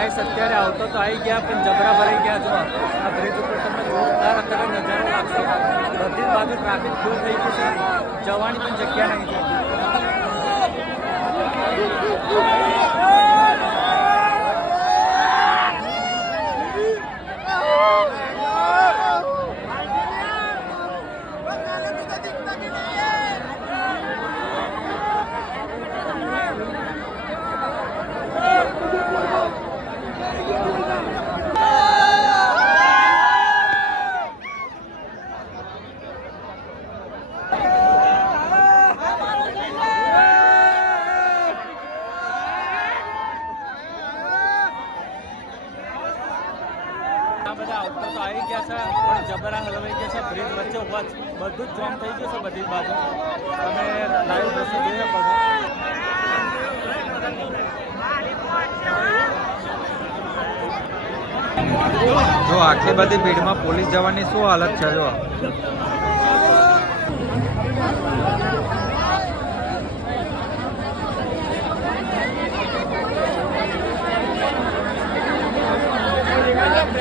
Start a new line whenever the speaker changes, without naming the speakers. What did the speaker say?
Guys અત્યારે આવતો તો આવી ગયા, પણ જબરા ભરાઈ ગયા જો. આ બ્રિજ ઉપર તમને જોરદાર અત્યારે નજારો લાગશે. બધી જ બાજુ ટ્રાફિક ફૂલ થઈ ગયું છે. જવાની પણ જગ્યા નહીં છે. આ બધા આવતો તો આવી ગયા છે, પણ જબરા હલવાઈ ગયા છે બ્રિજ વચ્ચે ઊભા બધું જ જોઈન થઈ ગયું છે બધી બાજુ. તમે લાઈવ દ્રશ્ય જોઈ શકો છો.
જો આખી બધી ભીડમાં પોલીસ જવાની શું હાલત છે, જો?